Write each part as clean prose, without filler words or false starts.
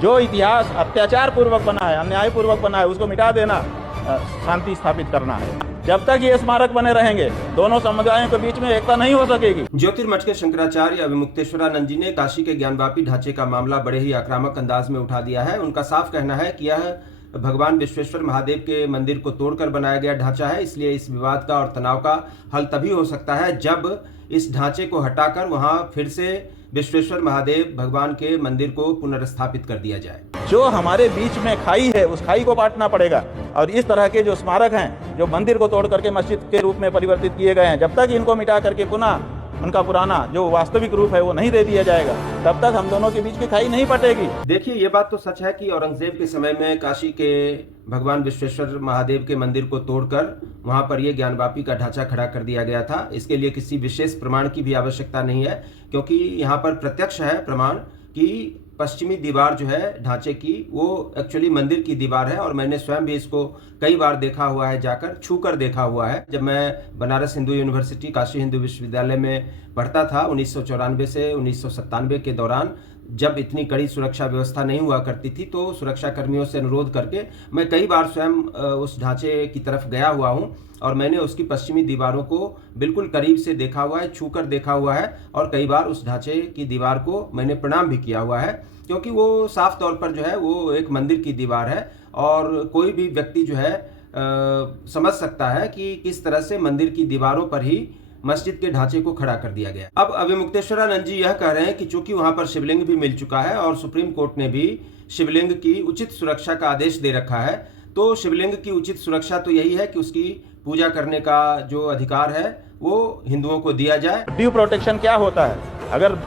जो इतिहास अत्याचार पूर्वक बना है, अन्याय पूर्वक बना है, उसको मिटा देना, शांति स्थापित करना है। जब तक ये स्मारक बने रहेंगे, दोनों समुदायों के बीच में एकता नहीं हो सकेगी। ज्योतिर्मठ के शंकराचार्य अभिमुक्तेश्वरानंद जी ने काशी के ज्ञानवापी ढांचे का मामला बड़े ही आक्रामक अंदाज में उठा दिया है। उनका साफ कहना है कि यह भगवान विश्वेश्वर महादेव के मंदिर को तोड़कर बनाया गया ढांचा है, इसलिए इस विवाद का और तनाव का हल तभी हो सकता है जब इस ढांचे को हटाकर वहां फिर से विश्वेश्वर महादेव भगवान के मंदिर को पुनर्स्थापित कर दिया जाए। जो हमारे बीच में खाई है, उस खाई को पाटना पड़ेगा। और इस तरह के जो स्मारक हैं, जो मंदिर को तोड़ करके मस्जिद के रूप में परिवर्तित किए गए हैं, जब तक इनको मिटा करके पुनः उनका पुराना जो वास्तविक रूप है वो नहीं दे दिया जाएगा, तब तक हम दोनों के बीच की खाई नहीं पटेगी। देखिए, ये बात तो सच है कि औरंगजेब के समय में काशी के भगवान विश्वेश्वर महादेव के मंदिर को तोड़कर वहां पर ये ज्ञानवापी का ढांचा खड़ा कर दिया गया था। इसके लिए किसी विशेष प्रमाण की भी आवश्यकता नहीं है, क्योंकि यहाँ पर प्रत्यक्ष है प्रमाण कि पश्चिमी दीवार जो है ढांचे की, वो एक्चुअली मंदिर की दीवार है। और मैंने स्वयं भी इसको कई बार देखा हुआ है, जाकर छूकर देखा हुआ है। जब मैं बनारस हिंदू यूनिवर्सिटी काशी हिंदू विश्वविद्यालय में पढ़ता था 1994 से 1997 के दौरान, जब इतनी कड़ी सुरक्षा व्यवस्था नहीं हुआ करती थी, तो सुरक्षा कर्मियों से अनुरोध करके मैं कई बार स्वयं उस ढांचे की तरफ गया हुआ हूं और मैंने उसकी पश्चिमी दीवारों को बिल्कुल करीब से देखा हुआ है, छूकर देखा हुआ है। और कई बार उस ढांचे की दीवार को मैंने प्रणाम भी किया हुआ है, क्योंकि वो साफ तौर पर जो है वो एक मंदिर की दीवार है और कोई भी व्यक्ति जो है समझ सकता है कि किस तरह से मंदिर की दीवारों पर ही मस्जिद के ढांचे को खड़ा कर दिया गया। अब अभिमुक्तेश्वरानंद जी यह कह रहे हैं कि चूंकि वहां पर शिवलिंग भी मिल चुका है और सुप्रीम कोर्ट ने भी शिवलिंग की उचित सुरक्षा का आदेश दे रखा है, तो शिवलिंग की उचित सुरक्षा तो यही है कि उसकी पूजा करने का जो अधिकार है वो हिंदुओं को दिया जाए। ड्यू प्रोटेक्शन क्या होता है? अगर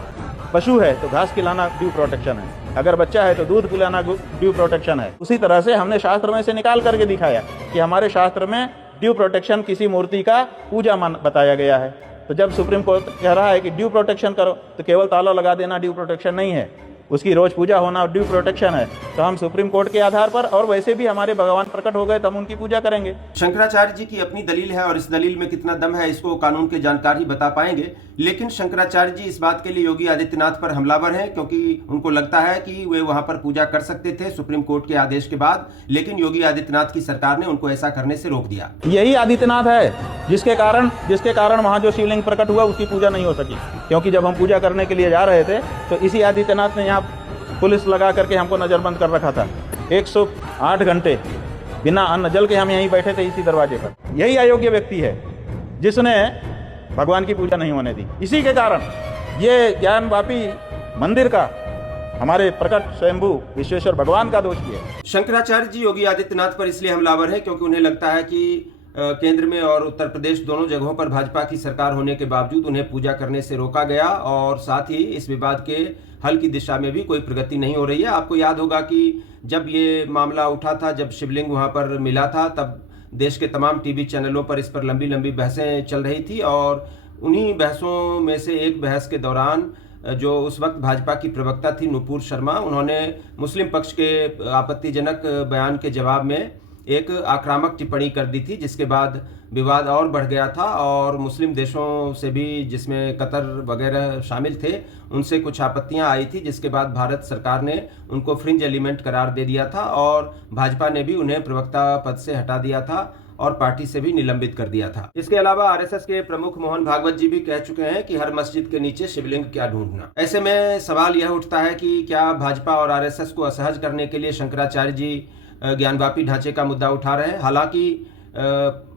पशु है तो घास खिलाना ड्यू प्रोटेक्शन है, अगर बच्चा है तो दूध पिलाना ड्यू प्रोटेक्शन है। उसी तरह से हमने शास्त्र में से निकाल करके दिखाया कि हमारे शास्त्र में ड्यू प्रोटेक्शन किसी मूर्ति का पूजा मान बताया गया है। तो जब सुप्रीम कोर्ट कह रहा है कि ड्यू प्रोटेक्शन करो, तो केवल ताला लगा देना ड्यू प्रोटेक्शन नहीं है, उसकी रोज पूजा होना ड्यू प्रोटेक्शन है। तो हम सुप्रीम कोर्ट के आधार पर, और वैसे भी हमारे भगवान प्रकट हो गए तो हम उनकी पूजा करेंगे। शंकराचार्य जी की अपनी दलील है और इस दलील में कितना दम है इसको कानून के जानकार ही बता पाएंगे, लेकिन शंकराचार्य जी इस बात के लिए योगी आदित्यनाथ पर हमलावर हैं, क्योंकि उनको लगता है कि वे वहां पर पूजा कर सकते थे सुप्रीम कोर्ट के आदेश के बाद, लेकिन योगी आदित्यनाथ की सरकार ने उनको ऐसा करने से रोक दिया। यही आदित्यनाथ है जिसके कारण वहां जो शिवलिंग प्रकट हुआ उसकी पूजा नहीं हो सकी, क्योंकि जब हम पूजा करने के लिए जा रहे थे तो इसी आदित्यनाथ ने यहाँ पुलिस लगा करके हमको नजरबंद कर रखा था। 108 घंटे बिना अन्न जल के हम यहीं बैठे थे इसी दरवाजे पर। यही अयोग्य व्यक्ति है जिसने भगवान की पूजा नहीं होने दी। इसी के कारण ये ज्ञानवापी मंदिर का हमारे प्रकट स्वयंभू विश्वेश्वर भगवान का दोष भी है। शंकराचार्य जी योगी आदित्यनाथ पर इसलिए हमलावर है क्योंकि उन्हें लगता है कि केंद्र में और उत्तर प्रदेश दोनों जगहों पर भाजपा की सरकार होने के बावजूद उन्हें पूजा करने से रोका गया और साथ ही इस विवाद के हल की दिशा में भी कोई प्रगति नहीं हो रही है। आपको याद होगा कि जब ये मामला उठा था, जब शिवलिंग वहां पर मिला था, तब देश के तमाम टीवी चैनलों पर इस पर लंबी लंबी बहसें चल रही थी और उन्हीं बहसों में से एक बहस के दौरान जो उस वक्त भाजपा की प्रवक्ता थी नुपुर शर्मा, उन्होंने मुस्लिम पक्ष के आपत्तिजनक बयान के जवाब में एक आक्रामक टिप्पणी कर दी थी, जिसके बाद विवाद और बढ़ गया था और मुस्लिम देशों से भी, जिसमें कतर वगैरह शामिल थे, उनसे कुछ आपत्तियां आई थी, जिसके बाद भारत सरकार ने उनको फ्रिंज एलिमेंट करार दे दिया था और भाजपा ने भी उन्हें प्रवक्ता पद से हटा दिया था और पार्टी से भी निलंबित कर दिया था। इसके अलावा आरएसएस के प्रमुख मोहन भागवत जी भी कह चुके हैं कि हर मस्जिद के नीचे शिवलिंग क्या ढूंढना। ऐसे में सवाल यह उठता है कि क्या भाजपा और आरएसएस को असहज करने के लिए शंकराचार्य जी ज्ञानवापी ढांचे का मुद्दा उठा रहे हैं। हालांकि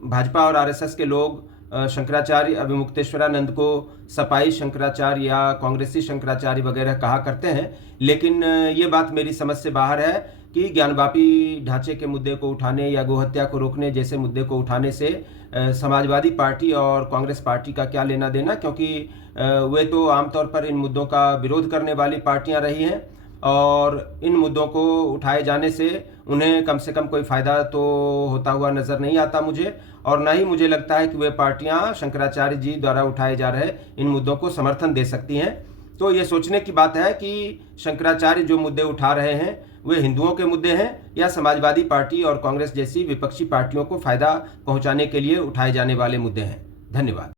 भाजपा और आरएसएस के लोग शंकराचार्य अभिमुक्तेश्वरानंद को सपाई शंकराचार्य या कांग्रेसी शंकराचार्य वगैरह कहा करते हैं, लेकिन ये बात मेरी समझ से बाहर है कि ज्ञानवापी ढांचे के मुद्दे को उठाने या गोहत्या को रोकने जैसे मुद्दे को उठाने से समाजवादी पार्टी और कांग्रेस पार्टी का क्या लेना देना, क्योंकि वे तो आमतौर पर इन मुद्दों का विरोध करने वाली पार्टियां रही हैं और इन मुद्दों को उठाए जाने से उन्हें कम से कम कोई फ़ायदा तो होता हुआ नज़र नहीं आता मुझे, और न ही मुझे लगता है कि वे पार्टियां शंकराचार्य जी द्वारा उठाए जा रहे इन मुद्दों को समर्थन दे सकती हैं। तो ये सोचने की बात है कि शंकराचार्य जो मुद्दे उठा रहे हैं वे हिंदुओं के मुद्दे हैं या समाजवादी पार्टी और कांग्रेस जैसी विपक्षी पार्टियों को फ़ायदा पहुंचाने के लिए उठाए जाने वाले मुद्दे हैं। धन्यवाद।